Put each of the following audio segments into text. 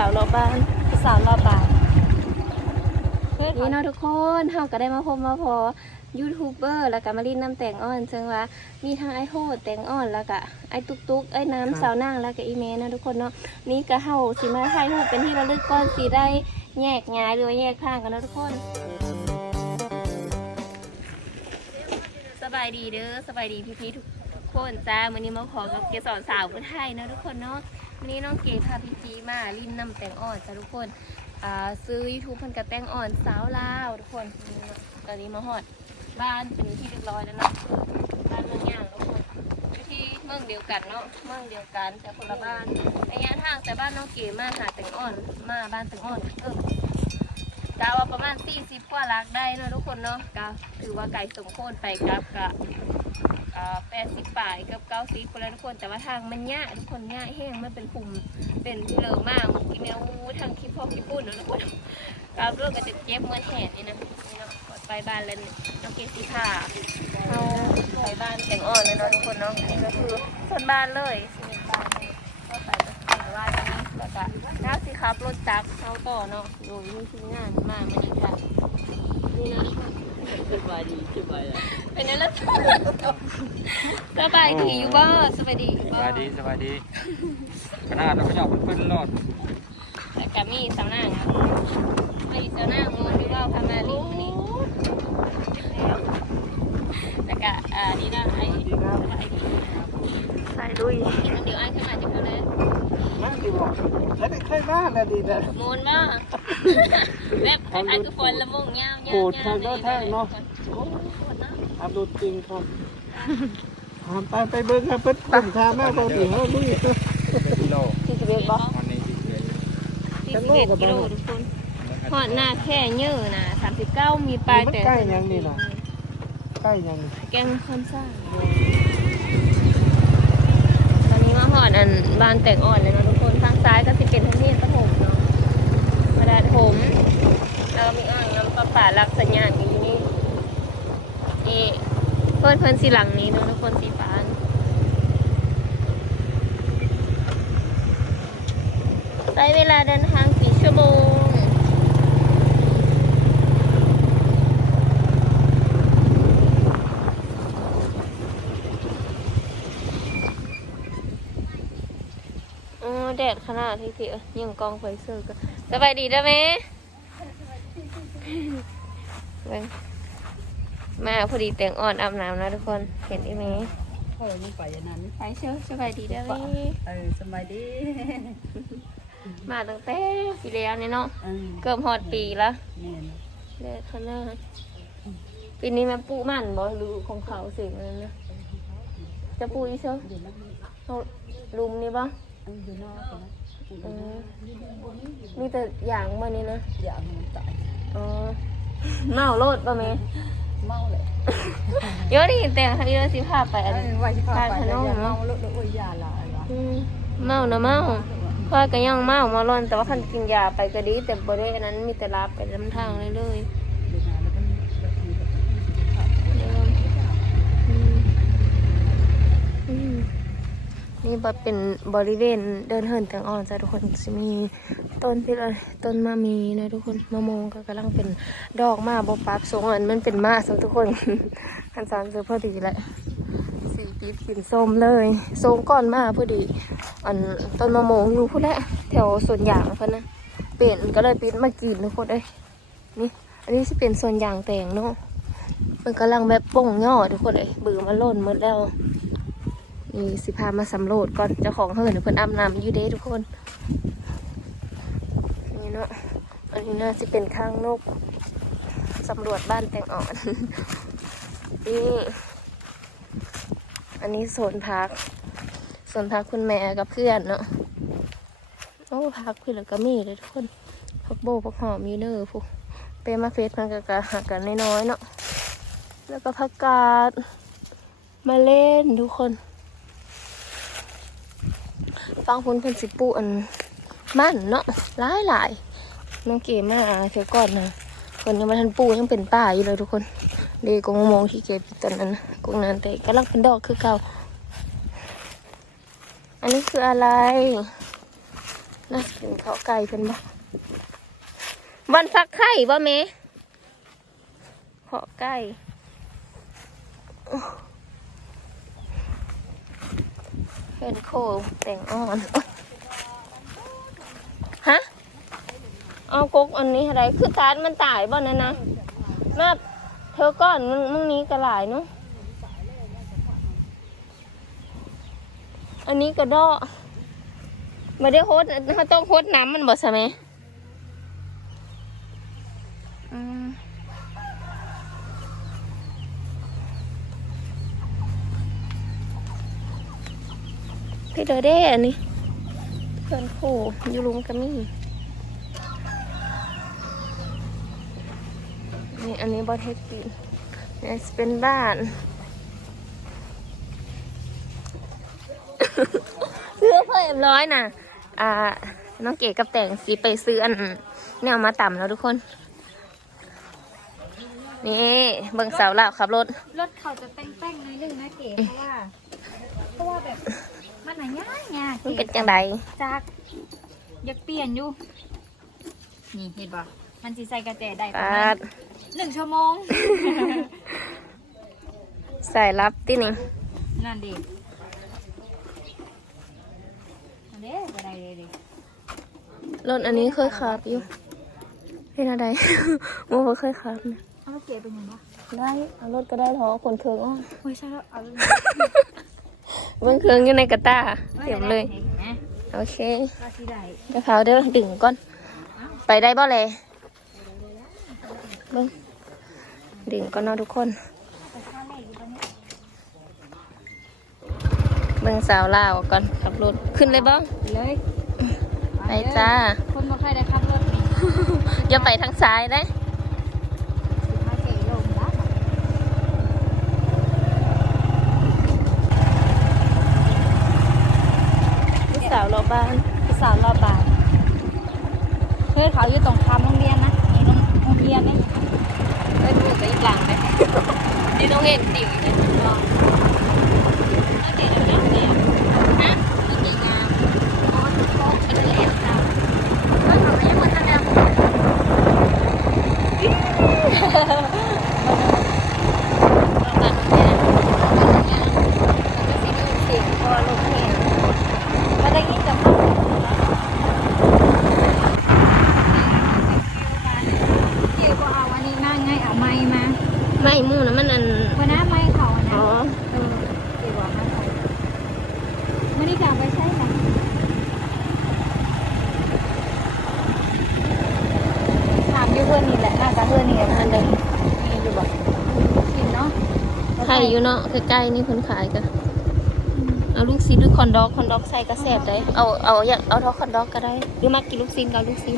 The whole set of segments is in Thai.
าวรอบบ้านผู้สาวรอบบ้านนี่เนาะทุกคนเฮาก็ได้มาพบมาพอยูทูบเบอร์แล้วก็มาลินน้ำแต่งอ่อนซึ่งว่ามีทั้งไอโฮดแต่งอ่อนแล้วก็ไอตุกตุกไอน้ำสาวนางแล้วก็อีเมนะทุกคนเนาะนี่ก็เฮาสิมาถ่ายรูปเป็นที่ระลึกก่อนสิได้แยกย้ายหรือว่าแยกทางกันเนาะทุกคน สบายดีเด้อสบายดีพี่ๆทุกคนจ้าวันนี้มาขอกับเกสรสาวผู้ไทยนะทุกคนเนาะ วันนี้น้องเก๋พาพี่จีมาลินนำแตงอ่อนจ้าทุกคนอ่าซื้อยูทูบเพิ่นกับแตงอ่อนสาวลาวทุกคนตอนนี้มาฮอดบ้านเป็นที่เรียบร้อยแล้วเนาะบ้านเมืองย่างทุกคนที่เมืองเดียวกันเนาะเมืองเดียวกันแต่คนละบ้านระยะทางแต่บ้านน้องเก๋มาหาแตงอ่อนมาบ้านแตงอ่อนเออกะว่าประมาณสี่สิบกว่าลักได้เนอะทุกคนเนาะกะถือว่าไก่สมโคนไปกับกะ แปดสิบป่ายกับเก้าสิบคนแล้วทุกคนแต่ว่าทางมันยากทุกคนยายแห้งมันเป็นขุมเป็นที่เลอมากเมื่อกี้แมวทางคิปพ่อคิปปุ่นเนอะทุกคนกราบเรื่องก็จะเจ็บเมื่อแห่นี่นะนี่เนาะไปบ้านแล้วน้องเกสีผ้าเขาไปบ้านแต่งอ่อนเลยเนาะทุกคนเนาะนี่ก็คือส่วนบ้านเลยก็ไปแต่ว่าตรงนี้ แล้วก็น้าสิครับรถจักรเขาต่อเนาะอยู่นี่ทีมงานมามันนี่ค่ะนี่นะสบายดีสบายดีเป็นนั่นละสบายดีอยู่บ่สบายดีอยู่สบ่บายดีสบายดีขนาดเราไปหยอกเพิ่นๆรอดแล้วก็มีสาวนางอะมีสาวนางมวนที่ว่าพามาลิงนี่แล้วก็อ่านี่นะไอ้ไอ้ดีใส่ลุยเดี๋ยวไอ้ขึ้นมาจะพูดเลย นั่งดีบอกแล้วได้เคยมาแล้วดีนะมูนบ่แบบคล้ายๆคือฝนละมุงยาวๆโกรธทางโน้นทางเนาะโอ้โหเนาะทำดูจริงครับทำไปไปเบิ้งครับเพิ่นคุ้มค่ามากพอดีเฮาลุยกิโลที่สิบเอ็ดบ่วันนี้ที่เกิดที่สิบเอ็ดกิโลทุกคนหอดหน้าแค่เยอะนะสามสิบเก้ามีปลายแต่ใกล้ยังนี่ล่ะใกล้ยังแกงคอนซ่าตอนนี้มาหอดอันบ้านแต่งอ่อนเลยเนาะทุกคนทาง ซ้ายก็สิเป็นทางนี้ปฐมเนาะมาดาผมแล้วก็มีอ่างน้ำประปาลักสัญญาณอยู่นี่นี่เพื่อนเพื่อนสีหลังนี้เนะทุกคนสีฟ้าใช้เวลาเดินทางกี่ชั่วโมง อ๋อ แดดขนาดที่เสียยังกองไฟเซอร์ก็สบายดีนะแม่เบิ่งมาพอดีแต่งอ่อนอาบน้ำนะทุกคนเห็นไหมเออมันไปอย่างนั้นไปเชียวสบายดีนะแม่เออสบายดี มาตั้งแต่ปีแล้วเนี่ยเนาะเออเกือบหอดปีละแม่นแดดขนาดปีนี้แม่ปลูกมันบ่หรือของเขาสิมันนะจะปลูกอีเชียวอยู่นั่นเอาลุมนี่บ่เอออยู่นอกนะเออมีแต่อย่างมานี่นะอย่าเอามันตายอ๋อเมาโลดป่ะแม่เมาเลยเยอะดิแต่เยอะสิพาไปเออันอนี้ไว้ที่เข้าไปทานขนแล้วมอย่าเนาะเมาแล้วแล้วโอ้ยยาละอะไรวะอืมเมานะเมาพ่อก็ยังเมามาร้อนแต่ว่าคันกินยาไปก็ดีแต่บริเวณนั้นมีแต่รับไปลำทางเลยเลยอยู่นานแล้วมันแบบนี้แบบ อืมอืม นี่บเป็นบริเวณเดินเหินแต่งอ่อนจ้ะทุกคนจะมีต้นที่ละต้นมะมีนะทุกคนมะม่วงก็กำลังเป็นดอกมาบปับสงอันมันเป็นมาสทุกคนคันสามเจอพอดีแหละสีปีบกินส้มเลยส้มก่อนมาพอดีอันต้นมะม่วงอยู่พุ่นแหละแถวส่วนยางเพิ่นนะเปลี่ยนก็เลยปิดมากินทุกคนเอ้ยนี่อันนี้สิเป็นส่วนยางแตงเนาะมันกำลังแบบป่งย่อทุกคนเอ้ยบือมาล่นหมดแล้ว นี่สิพามาสำรวจก่อนเจ้าของเฮิรนเพิ่นอาบน้ำอยู่เด้ทุกคน นี่เนาะ อันนี้น่าจะเป็นข้างนกสำรวจบ้านแตงอ่อน นี่ อันนี้โซนพักโซนพักคุณแม่กับเพื่อนเนาะ โอ้พักเพื่อนแล้วก็มีเลยทุกคนพักโบพักหอมมีเนอร์พวกเปมาเฟสมันก็กะหักกันน้อยๆเนาะ แล้วก็พักกาดมาเล่นทุกคน ฟังพุนเพิ่นสิปูอันมั่นเนาะหลายหลายน้องเก๋มาเสียก่อนนะคนยังมาทันปูยังเป็นป่าอยู่เลยทุกคนเด็กกงมองที่เก็บตอนนั้นกงนั้นแต่กำลังเป็นดอกคือเก่าอันนี้คืออะไรน่ากินข้าวไก่เพิ่นบ่วันฟักไข่บ่แม่ข้าวไก่ เป็นโคแต่งอ่อน ฮะ เอากกอันนี้อะไร คือตาดมันตายบ่นั่นนะมาเธอก้อนมึงมึงนี้ก็หลายเนาะ อันนี้ก็ดอไม่ได้โฮดเขาต้องโฮดน้ำมันบ่ใช่ไหม พี่เดอเด้อันนี้เพื่อนคู่อยู่ลุงกะมี่นี่อันนี้บอเทสปีนนี่เป็นบ้านเสื้อเพิ่มร้อยน่ะ อ่า น้องเก๋กับแต่งสีไปซื้ออันแนวมาต่ำแล้วทุกคน นี่เบิ่งสาวลาวขับรถ รถเขาจะเป้งๆหนิดนึงนะเก๋เพราะว่า เพราะว่าแบบ มันหนายากยากมันเก๋เป็นจังไดจากอยากเปลี่ยนอยู่ นี่เห็นปะมันจีใส่กระแจได้ประปามาณดหนึ่งชั่วโมงสายลับที่นี่ นั่นดิอันเด้ก็ได้เลยดิรถอันนี้เคยขับอยู่เป็นอะไรโมเคยขับนะเอาแล้วเก๋เป็นยังไงวะได้ เอารถก็ได้ท้อคนเคืองอ้อโอ้ยใช่แล้วเอา เลยเบิ่งเครื่องอยู่ในกระตาเต็มเลยห็นไหมโอเคว่าสีใดเดี๋ยวเขาเด้อดึงก่อน ไปได้บ่เลยเบิ่งดึงก่อนเนาะทุกคนแต่ข้าวแรกอยู่ตอนนี้เบิ่งสาวลาวก่อนขับรถขึ้นเลยบ้างเลยไปจ้า คนบ่เคยได้ขับรถนี่อย่าไปทางซ้ายได้ สิพาเก๋ลงละ ลูก สาวรอบบ้านสาวรอบบาทเพื่อนเขาอยู่ตรงข้ามโรงเรียนนะนี่โรงโรงเรียนนี่ไปดูไปอีกหลังไหมนี่ต้องเห็นติ๋วเลยลองเอาติ๋วแล้วนี่ยเนี่ยฮะนี่ติ๋วงามอ๋อโค้งเป็นเลนจ้าเฮ้ยเขาไม่ยังานแล้วเราตัดเนี่ยเราก็สิดูเสียงพอลงเพลง มาได้ยินจากเขาเกี่ยวก็เอาอันนี้มาไงเอาไม้มา ไม่หมู่นะมันอัน วันน้าไม้เขาอะนะ อ๋อ เออเกี่ยวกับไม้เขาไม่ได้กลับไปใช่ไหมถามอยู่เพื่อนนี่แหละน่าจะเพื่อนนี่แหละ อันใด มีอยู่บ่กินเนาะ ไข่อยู่เนาะใกล้ๆนี่เพิ่นขายกันเอาลูกซีหรือคอนดอกคอนดอกใส่กระแสบได้เอาเอาอยากเอาเท่าคอนดอกก็ได้หรือมากินลูกซีนก็เอาลูกซีน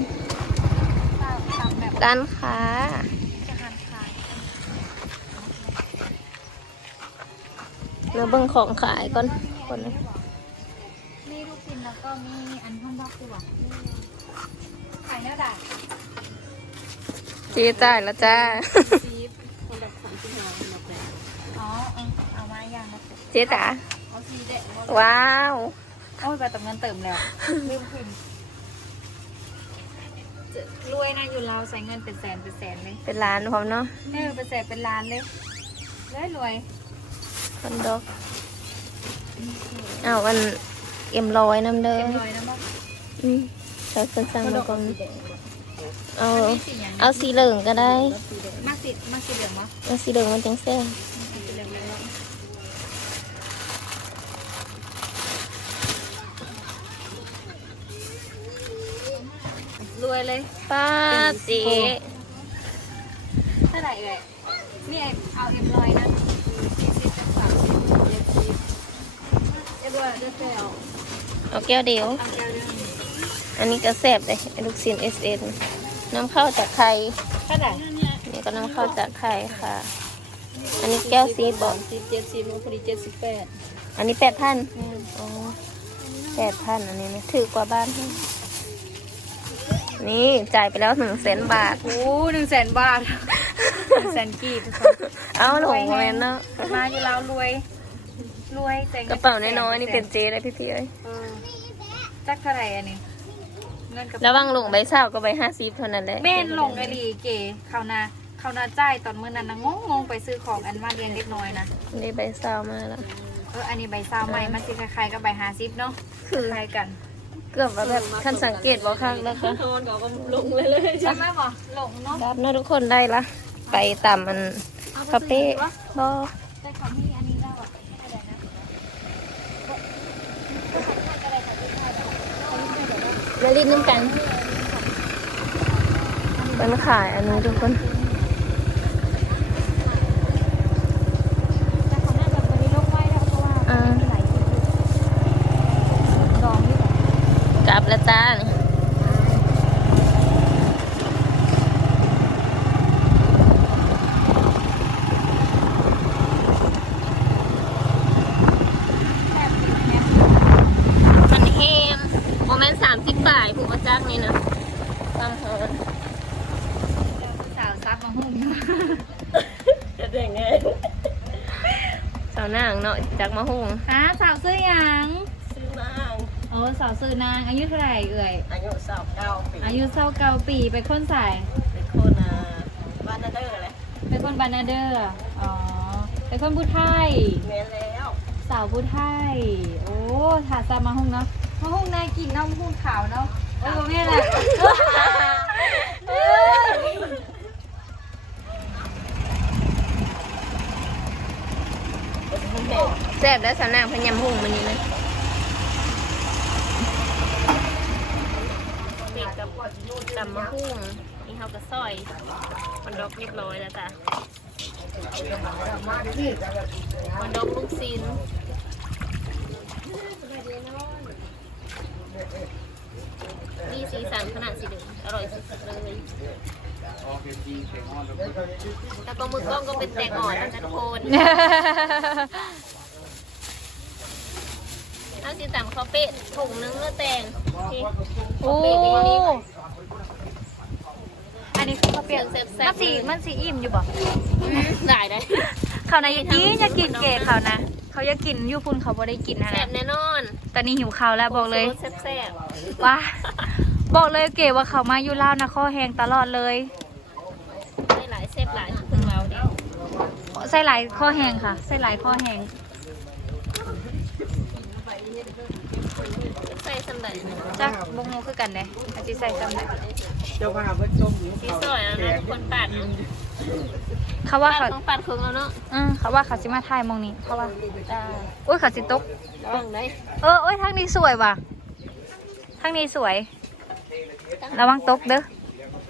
ตามตามแบบร้านค้าจะหันขายแล้วเบิ่งของขายก่อนคนนะมีลูกชิ้นแล้วก็มีอันข้างนอกด้วยขายเนื้อด่าเจ๊จ่ายแล้วจ้า ซีฟอ๋อเออเอามาอย่างนะ เจ๊จ๋าเอาซีเด็ดว้าว โอ้ยไปตำเงินเติมแล้วลืมพิมพ์จะรวยนะอยู่ลาวใส่เงินเป็นแสนเป็นแสนเลยเป็นร้านพร้อมเนาะเออเป็นแสนเป็นล้านเลยเลยรวยคอนดอกเอาอันเอ็มร้อยน้ำเด้อเต็มรวยนะบ้างอืมใช้คนสั่งมาก่อนสีแดงเอามันมีสีอย่างเอาสีเหลืองก็ได้มากสีมากสีเหลืองมั้งเอาสีเหลืองมันจังแซ่บ สีเหลืองเลยร วยเลยป้าเจ๊เท่าไหร่เลยนี่เอาเอ็มลอยนะสี่สิบสามสิบเจ็ดสิบเอ็มลอยเดือดเซลเอาแก้วเดียว เอาแก้วเดือดอันนี้ก็แซ่บเลยไอ้ลูกชิ้นเอสเอ็นน้ำเข้าจากไข่เท่าไหร่นี่ก็น้ำเข้าจากไข่ค่ะ อันนี้แก้วซีบบอกสิบเจ็ดสิบพอดีเจ็ดสิบแปดอันนี้แปดพันอ๋อแปดพันอันนี้นะถือกว่าบ้านให้ นี่จ่ายไปแล้วหนึ่งแสนบาท โอ้หนึ่งแสนบาทหนึ่งแสนกีบเอาหลงแมนเนาะมาอยู่แล้วรวย รวยแต่งกระเป๋าน้อยๆนี่เป็นเจ๊ได้พี่ๆเอ้ยเออจักเท่าไหร่อันนี้เงินกับระวังลงใบเศร้าก็ใบห้าสิบเท่านั้นแหละแม่นลงไอหลีเก๋เขานาเขานาจ่ายตอนมื้อนั้นนะงงงงๆไปซื้อของอันมาเลี้ยงเล็กน้อยนะได้ใบเศร้ามาแล้วเอออันนี้ใบซาวใหม่มันสิคล้ายๆกับใบหาซิปเนาะคือคล้ายกัน เกือบว่าแบบขั้นสังเกตบ่ข้างแล้วก็นอนก็ลงเลยเลยใช่ไหมบ่หลงเนาะรับเนาะทุกคนได้ละไปตามมันคาเฟ่บ่แต่เขามีอันนี้แล้วอะอะไรนะมาลิ้นน้ำกันมันขายอันนี้ทุกคนแต่ แล้วจ้านมันแฮมโมเมนต์สามสิบบาทผูกมาจักนี่นะความหอมสาวซับมาหุ้มจะเด้งไงสาวนางเนาะจักมาหุงฮะสาวซื้อหยัง สาวซื้อนางอายุเท่าไหร่เอ่ย อายุสาวเก้าปีอายุเศร้าเกาปีไปค้นสาย เป็นคนอ่าบ้านนาเดอร์เลยเป็นคนบานาเดอร์ อ๋อเป็นคนผู้ไทยแม่แล้วสาวผู้ไทย โอ้ถาซามาหุ้งเนาะมาหุ้งนายกินน้ำหุ้งขาวเนาะ โอ้แม่แหละแซ่บแล้วสาวนางพะยำหุงมันนี้นะเด็กกับ ตำมะหุงนี่เขาก็ซอยมันดอกเรียบร้อยแล้วจ้ะมันดอกลูกซินนี่สีสันขนาดสีเหลืองอร่อยสุดๆเลยแล้วก็มือกล้องก็เป็นแตงอ่อนนะจ๊ะทุกคนเอาสีสันเขาเป็ดถุงนึงเนื้อแตงนี่โอ้เป็ด อีนี่อันนี้คือข้าวเปียกแซ่บๆ มันสีมันสีอิ่มอยู่บ่ได้ได้เขานะอยากกินอยากกินเก๋เขานะ เขาอยากกินอยูพุ่นเขาบ่ได้กินนะแซ่บแน่นอนตอนนี้หิวข้าวแล้วบอกเลยแซ่บแซ่บว่า บอกเลยเก๋ว่าเขามาอยู่ลาวนะข้อแหงตลอดเลยๆได้หลายแซ่บหลายเพิ่งเราดิใส่หลายข้อแหงค่ะใส่หลายข้อแหงใส่สำเร็จจักบงโงคือกันเลยอาจจะใส่ซ้ำได้ เจ้าพาเพิ่นชมอยู่สีสวยแล้วนะทุกคนปัดเขาว่าปัดเขาของปัดครึ่งแล้วเนาะอืมเขาว่าเขาสิมาถ่ายมองนี้เขาว่าได้อุ้ยเขาสิตกลองได้เออโอ้ยทางนี้สวยว่ะทางนี้สวย ระวังตกเด้อ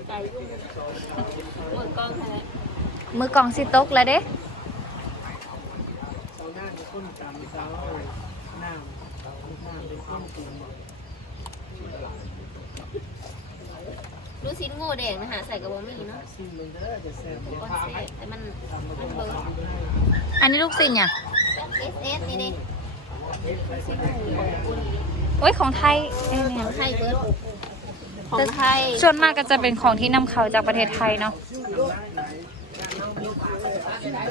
ไก่ยุ่งหมดกล้องค่ะมือกล่องสิตกแล้วเด้สาวนางเป็นคนตามสาวน้ำน้ำเป็นคนตุ่ม ดูชิ้นโง่แดงนะฮะใส่กระบอกไม่เนาะซิมเลยเด้อจะแซ่บเดี๋ยวก็แซ่บแต่มันมันเบิร์ดอันนี้ลูกศิษย์เนี่ย เอสเอสนี่นี่ชิ้นหมูของกุลีโอ้ยของไทยเอ้ยขเนี่อยงไทยเบิร์ดของไทยส่วนมากก็จะเป็นของที่นำเข้าจากประเทศไทยเนาะ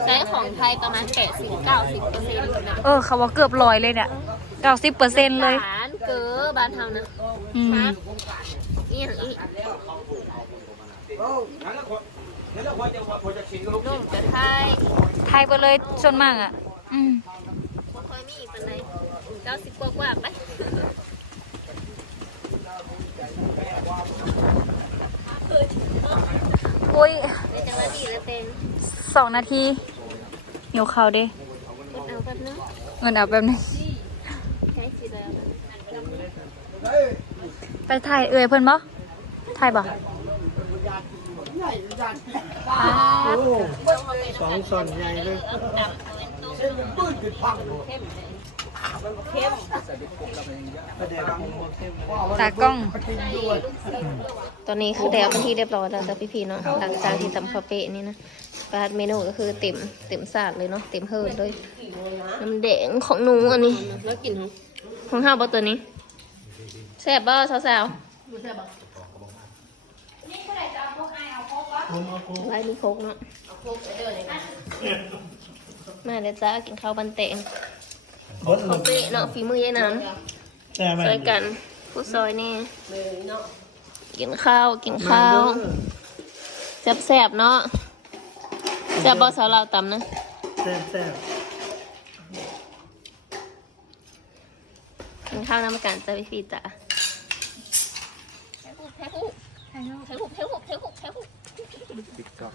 ใช้ของไทยประมาณแปดสิบเก้าสิบเปอร์เซ็นต์นะเออเขาว่าเกือบร้อยเลยเนี่ยเก้าสิบเปอร์เซ็นต์เลย หวานเก๋อบ้านเฮานะอืม ฮะ นี่อย่างอีกนุ่มแต่ไทยไทยไปเลยส่วนมากอะ อืมบ่ค่อยมีปานใดเก้าสิบกว่ากว่าไปอุ้ยในจังหวะดีแล้วเต็งสองนาทีเหิวข้าวเด้กดเอาแป๊บนึงเงินเอาแบบนึงใช้สีแล้ ไปถ่ายเอ่ยเพิ่นบ่ถ่ายบ่โอ้สองส่วนใหญ่เลยเข้มประเดี๋ยวมันหมดเต็มเลยตากล้อง ตอนนี้คือแล้วเป็นที่เรียบร้อยแล้วจ้ะพี่ๆเนาะ หลังจากที่ทำคาเฟ่นี่นะปาดเมนูก็คือเต็มเต็มสาดเลยเนาะ เต็มเฮิร์ดเลย น้ำแดงของหนูอันนี้แล้วกินของของห้าบอตัวนี้ แซ่บบ่สาวๆไว้มีโคกเนาะมาเดี๋ยวจ้ากินข้าวบันเตงคนคาเฟ่เนาะฝีมือยายน้แต่ำมันช่วยกัน ผู้ซอยนี่ เลยเนาะกินข้าว กินมาข้าวเด้อแซ่บๆเนาะแซ่บบ่สาวเราวตำนะ แซ่บแซ่บกินข้าวน้ำกันจ้ะพี่ฟีจ้ะแพ้หูแพ้ หูแพ้หูแพ้หูแพ้หูแพ้หูแพ้หูติ๊กต็อก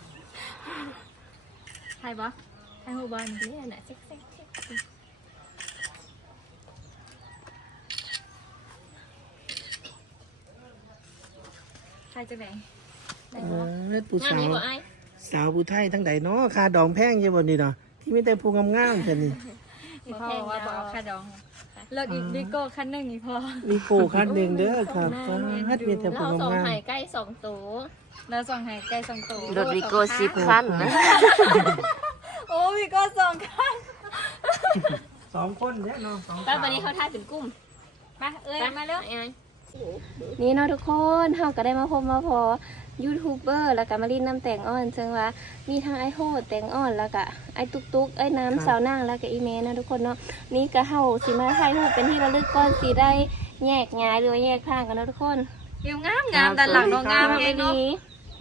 ใครบ่ใครหูบอลเนี่ยน่ะเซ็กเซ็กเซ็กใครจะไหนเออผู้งานสาว นี้บ่ไอ้สาวผู้ไทยทั้งใดเนาะค่าดองแพงอยู่บ่นี่เนาะที่มีแต่ผู้งามๆแค่นี้อีพ่อบอกว่าบอกเอาค่าดอง เลิกอีกดิโก้คันหนึ่งอีพ่อมีโกคันหนึ่งเด้อครับฮัดมีแต่เราผู้สองงามไห่ใกล้สองตัวแล้วส่งให้ใกล้สองตัวรถวิโก้สิบคันนะโอ้วิโก้สองคันๆสองคนเนี่ยเนาะสองแล้ววันนี้เขาท่ายเป็นกุ้มมาเอ้ยมาเร็ว นี่เนาะทุกคนเฮาก็ได้มาพบมาพอยูทูบเบอร์แล้วก็มาลินน้ำแต่งอ่อนซึ่งว่ามีทั้งไอโฮดแต่งอ่อนแล้วก็ไอตุกตุกไอน้ำสาวนางแล้วก็อีเมลนะทุกคนเนาะนี่ก็เฮาสิมาถ่ายรูปเป็นที่ระลึกก่อนสิได้แยกย้ายหรือว่าแยกทางกันเนาะทุกคนเดี๋ยวงามงามด้านหลังเนาะงามแพงเนาะนี้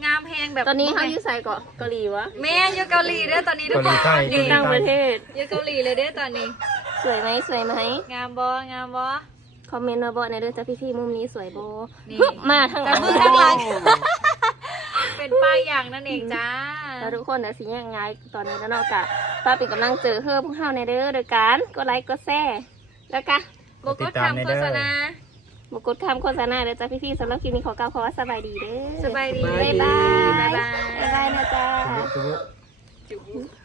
งามแพงแบบตอนนี้เขาอยู่ใส่เกาะเกาหลีวะแม่อยู่เกาหลีเด้อตอนนี้ทุกคนอยู่ต่างประเทศอยู่เกาหลีเลยเด้อตอนนี้ สวยไหมสวยไหมงามบ่งามบ่ค อมเมนต์มาบอกในอยเด้อจ้าพี่ๆมุมนี้สวยโบนี่ ฮึบมาทางแต่มือข้างหลัง เป็นป้ายอย่างนั่นเองจ้า แล้วทุกคนเดี๋ยวสิแยกย้ายตอนนี้แล้วเนาะกะป้าเป็นกำลังเจอเฮือพวกเฮาในเด้อโดยการกดไลค์กดแชร์แล้วก็โบก็ทำโฆษณา บกดคำโฆษณาเด้อจ้าพี่ๆสำหรับคลิปนี้ขอกล่าวคำว่าสบายดีเด้อสบายดี บ๊ายบาย บ๊ายบายบ๊ายบายนะจ้าจุ๊บ จุ๊บ